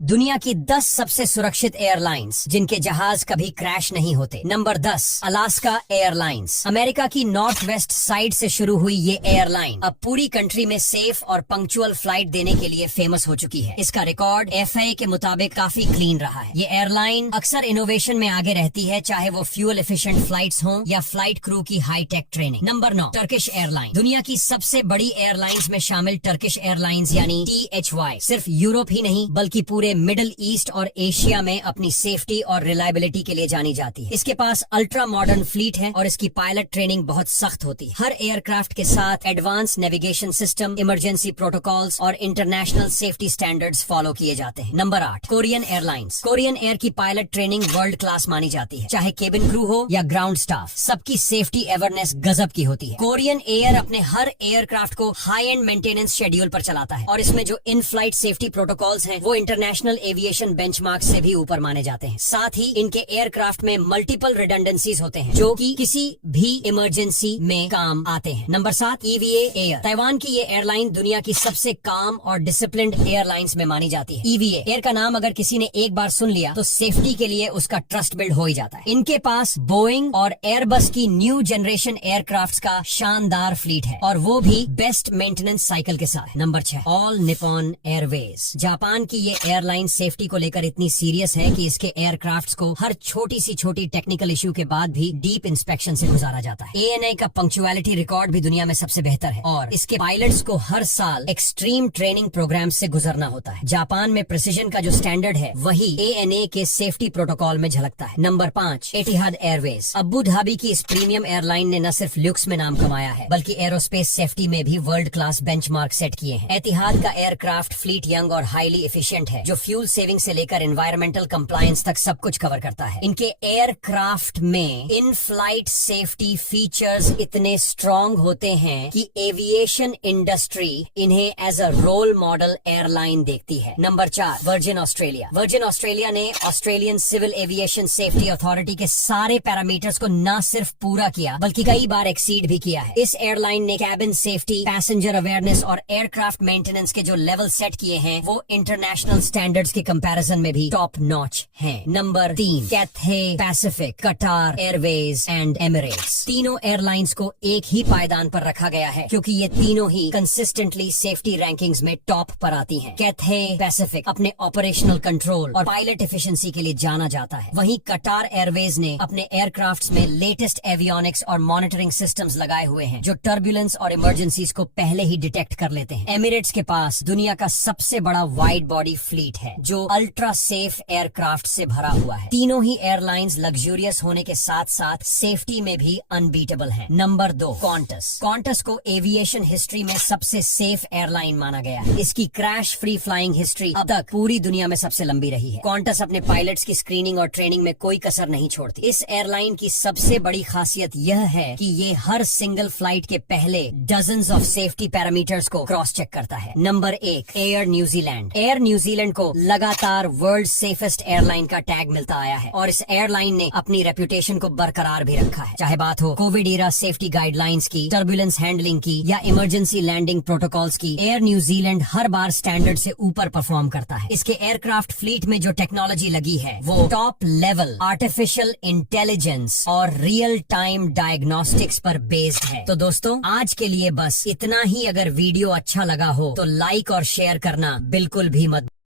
दुनिया की 10 सबसे सुरक्षित एयरलाइंस जिनके जहाज कभी क्रैश नहीं होते। Number 10, Alaska airlines. अमेरिका की नॉर्थ वेस्ट साइड से शुरू हुई ये एयरलाइन अब पूरी कंट्री में सेफ और पंक्चुअल फ्लाइट देने के लिए फेमस हो चुकी है। इसका रिकॉर्ड FAA के मुताबिक काफी क्लीन रहा है। ये एयरलाइन अक्सर इनोवेशन में आगे रहती है, चाहे वो फ्यूल एफिशिएंट फ्लाइट्स हों या फ्लाइट क्रू की high tech training. Number 9, Turkish airline. दुनिया की सबसे बड़ी एयरलाइंस में शामिल टर्किश एयरलाइंस यानी THY सिर्फ यूरोप ही नहीं बल्कि पूरे मिडिल ईस्ट और एशिया में अपनी सेफ्टी और रिलायबिलिटी के लिए जानी जाती है। इसके पास अल्ट्रा मॉडर्न फ्लीट है और इसकी पायलट ट्रेनिंग बहुत सख्त होती है। हर एयरक्राफ्ट के साथ advance navigation system, emergency protocols और इंटरनेशनल सेफ्टी स्टैंडर्ड्स फॉलो किए जाते हैं। Number 8, Korean airlines. Korean air की पायलट ट्रेनिंग वर्ल्ड क्लास मानी जाती है। चाहे केबिन क्रू हो या ग्राउंड स्टाफ, सबकी सेफ्टी अवेयरनेस गजब की होती है। कोरियन एयर अपने हर एयरक्राफ्ट को हाई एंड मेंटेनेंस शेड्यूल पर चलाता है और इसमें जो इन फ्लाइट सेफ्टी प्रोटोकॉल्स हैं वो इंटरनेशनल एविएशन बेंचमार्क से भी ऊपर माने जाते हैं। साथ ही इनके एयरक्राफ्ट में मल्टीपल रिडंडेंसीज होते हैं जो कि किसी भी इमरजेंसी में काम आते हैं। Number 7, EVA air. ताइवान की ये एयरलाइन दुनिया की सबसे काम और डिसिप्लिन्ड एयरलाइंस में मानी जाती है। EVA एयर का नाम अगर किसी ने एक बार सुन लिया तो सेफ्टी के लिए उसका ट्रस्ट बिल्ड हो ही जाता है। इनके पास बोइंग और एयरबस की न्यू जनरेशन एयरक्राफ्ट का शानदार फ्लीट है और वो भी बेस्ट मेंटेनेंस साइकिल के साथ। Number 6, all Nippon Airways. Japan की ये एयरलाइन सेफ्टी को लेकर इतनी सीरियस है कि इसके एयरक्राफ्ट्स को हर छोटी सी छोटी टेक्निकल इश्यू के बाद भी डीप इंस्पेक्शन से गुजारा जाता है। ANA का पंक्चुअलिटी रिकॉर्ड भी दुनिया में सबसे बेहतर है और इसके पायलट्स को हर साल एक्सट्रीम ट्रेनिंग प्रोग्राम से गुजरना होता है। जापान में प्रिसीजन का जो स्टैंडर्ड है वही ANA के सेफ्टी प्रोटोकॉल में झलकता है। नंबर 5, एतिहाद एयरवेज। अबू धाबी की इस प्रीमियम एयरलाइन ने न सिर्फ लुक्स में नाम कमाया है बल्कि एरोस्पेस सेफ्टी में भी वर्ल्ड क्लास बेंचमार्क सेट किए हैं। एतिहाद का एयरक्राफ्ट फ्लीट यंग और हाईली एफिशिएंट है जो फ्यूल सेविंग से लेकर एनवायरमेंटल कंप्लायंस तक सब कुछ कवर करता है। इनके एयरक्राफ्ट में इन फ्लाइट सेफ्टी फीचर्स इतने स्ट्रॉन्ग होते हैं कि एविएशन इंडस्ट्री इन्हें as a role model airline देखती है। Number 4, Virgin Australia. Virgin Australia ने Australian civil aviation safety authority के सारे पैरामीटर्स को न सिर्फ पूरा किया बल्कि कई बार एक्सीड भी किया है। इस एयरलाइन ने कैबिन सेफ्टी, पैसेंजर अवेयरनेस और एयरक्राफ्ट मेंटेनेंस के जो लेवल सेट किए हैं वो इंटरनेशनल स्टैंडर्ड्स के कंपैरिजन में भी टॉप नॉच हैं। नंबर 3, कैथे पैसिफिक, कटार एयरवेज एंड एमिरेट्स। तीनों एयरलाइंस को एक ही पायदान पर रखा गया है क्योंकि ये तीनों ही कंसिस्टेंटली सेफ्टी रैंकिंग्स में टॉप पर आती हैं। कैथे पैसिफिक अपने ऑपरेशनल कंट्रोल और पायलट एफिशिएंसी के लिए जाना जाता है। वहीं कटार एयरवेज ने अपने एयरक्राफ्ट्स में लेटेस्ट एवियोनिक्स और मॉनिटरिंग सिस्टम्स लगाए हुए हैं जो टर्बुलेंस और इमरजेंसीज को पहले ही डिटेक्ट कर लेते हैं। एमिरेट्स के पास दुनिया का सबसे बड़ा वाइड बॉडी फ्लीट है जो अल्ट्रा सेफ एयरक्राफ्ट से भरा हुआ है। तीनों ही एयरलाइंस लग्जूरियस होने के साथ साथ सेफ्टी में भी अनबीटेबल हैं। Number 2, Qantas. क्वांटस को एविएशन हिस्ट्री में सबसे सेफ एयरलाइन माना गया है। इसकी क्रैश फ्री फ्लाइंग हिस्ट्री अब तक पूरी दुनिया में सबसे लंबी रही है। क्वांटस अपने पायलट्स की स्क्रीनिंग और ट्रेनिंग में कोई कसर नहीं छोड़ती। इस एयरलाइन की सबसे बड़ी खासियत यह है कि ये हर सिंगल फ्लाइट के पहले डजन्स ऑफ सेफ्टी पैरामीटर्स को क्रॉस चेक करता है। Number 1, air New Zealand. Air New Zealand को लगातार वर्ल्ड सेफेस्ट एयरलाइन का टैग मिलता आया है और इस एयरलाइन ने अपनी रेपुटेशन को बरकरार भी रखा है। चाहे बात हो कोविड इरा सेफ्टी गाइडलाइंस की, टर्बुलेंस हैंडलिंग की या इमरजेंसी लैंडिंग प्रोटोकॉल्स की, एयर न्यूजीलैंड हर बार स्टैंडर्ड से ऊपर परफॉर्म करता है। इसके एयरक्राफ्ट फ्लीट में जो टेक्नोलॉजी लगी है वो टॉप लेवल आर्टिफिशियल इंटेलिजेंस और रियल टाइम डायग्नोस्टिक्स पर बेस्ड है। तो दोस्तों आज के लिए बस इतना ही। अगर वीडियो अच्छा लगा हो तो लाइक और शेयर करना बिल्कुल भी मत